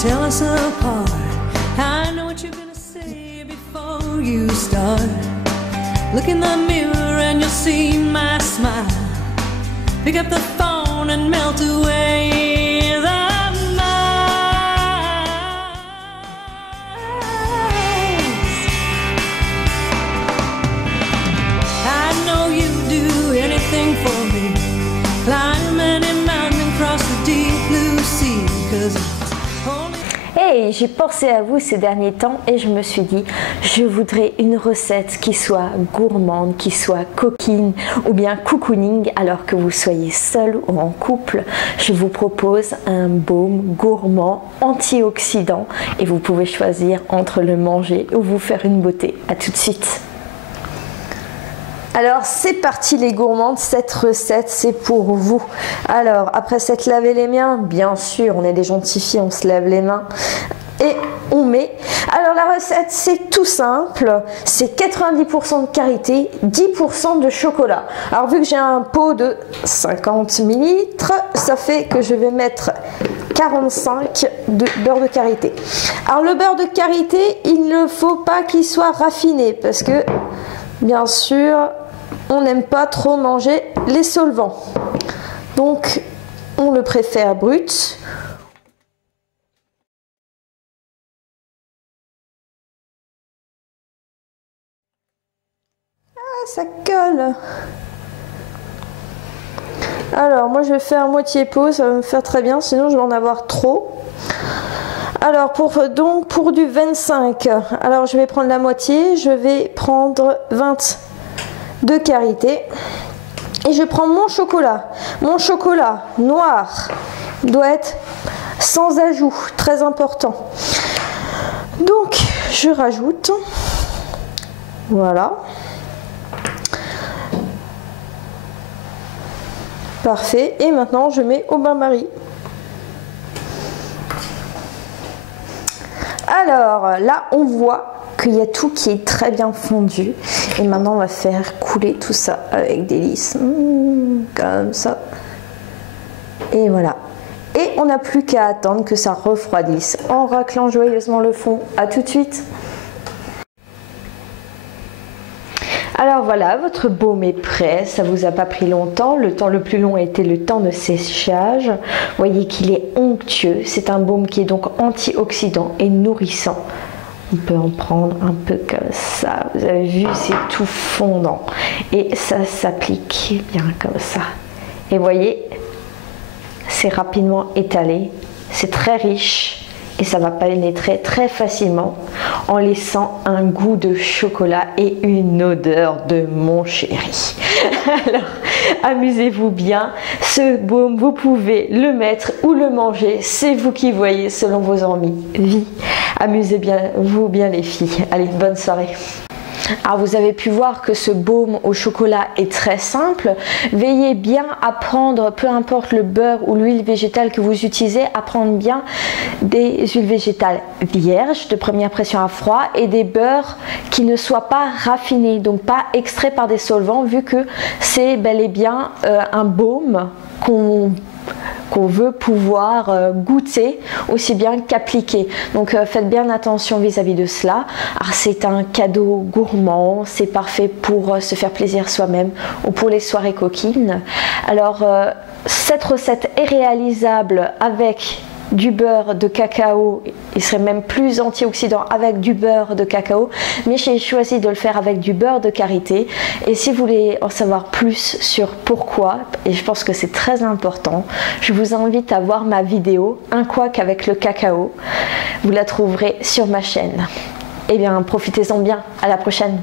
tell us apart. I know what you're gonna say before you start. Look in the mirror and you'll see my smile. Pick up the phone and melt away the miles. I know you'd do anything for me. Climb any mountain, cross the deep blue sea. 'Cause it's only... Hey, j'ai pensé à vous ces derniers temps et je me suis dit, je voudrais une recette qui soit gourmande, qui soit coquine ou bien cocooning alors que vous soyez seul ou en couple. Je vous propose un baume gourmand antioxydant et vous pouvez choisir entre le manger ou vous faire une beauté. À tout de suite. Alors c'est parti les gourmandes, cette recette c'est pour vous. Alors après s'être lavé les mains, bien sûr on est des gentilles filles, on se lave les mains et on met. Alors la recette c'est tout simple, c'est 90% de karité, 10% de chocolat. Alors vu que j'ai un pot de 50 ml, ça fait que je vais mettre 45 de beurre de karité. Alors le beurre de karité, il ne faut pas qu'il soit raffiné parce que bien sûr, on n'aime pas trop manger les solvants. Donc, on le préfère brut. Ah, ça colle. Alors, moi, je vais faire moitié pot, ça va me faire très bien, sinon je vais en avoir trop. Alors, pour du 25, alors je vais prendre la moitié, je vais prendre 20 de karité et je prends mon chocolat. Mon chocolat noir doit être sans ajout, très important. Donc, je rajoute, voilà. Parfait, et maintenant je mets au bain-marie. Alors là, on voit qu'il y a tout qui est très bien fondu. Et maintenant, on va faire couler tout ça avec délice. Comme ça. Et voilà. Et on n'a plus qu'à attendre que ça refroidisse en raclant joyeusement le fond. À tout de suite. Alors voilà, votre baume est prêt, ça vous a pas pris longtemps. Le temps le plus long a été le temps de séchage. Vous voyez qu'il est onctueux. C'est un baume qui est donc antioxydant et nourrissant. On peut en prendre un peu comme ça. Vous avez vu, c'est tout fondant. Et ça s'applique bien comme ça. Et vous voyez, c'est rapidement étalé. C'est très riche. Et ça va pénétrer très facilement en laissant un goût de chocolat et une odeur de mon chéri. Alors, amusez-vous bien. Ce baume, vous pouvez le mettre ou le manger. C'est vous qui voyez selon vos envies. Amusez-vous bien les filles. Allez, bonne soirée. Alors vous avez pu voir que ce baume au chocolat est très simple. Veillez bien à prendre, peu importe le beurre ou l'huile végétale que vous utilisez, à prendre bien des huiles végétales vierges de première pression à froid et des beurres qui ne soient pas raffinés, donc pas extraits par des solvants, vu que c'est bel et bien un baume qu'on veut pouvoir goûter aussi bien qu'appliquer. Donc faites bien attention vis-à-vis de cela. C'est un cadeau gourmand, c'est parfait pour se faire plaisir soi-même ou pour les soirées coquines. Alors cette recette est réalisable avec du beurre de cacao, il serait même plus antioxydant avec du beurre de cacao, mais j'ai choisi de le faire avec du beurre de karité. Et si vous voulez en savoir plus sur pourquoi, et je pense que c'est très important, je vous invite à voir ma vidéo un couac avec le cacao. Vous la trouverez sur ma chaîne. Eh bien, profitez-en bien, à la prochaine.